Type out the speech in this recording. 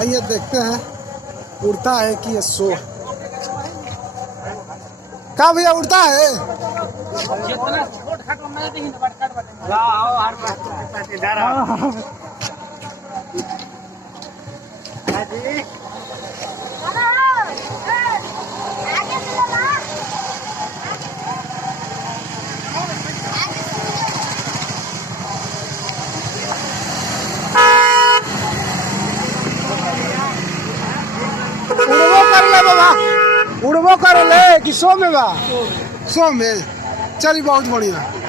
आइए देखते हैं उड़ता है कि ये सो क्या भैया उड़ता है। उड़बो कर ले बाबा, उड़बो कर ले कि सो में बा, सो में। चलिए बहुत बढ़िया।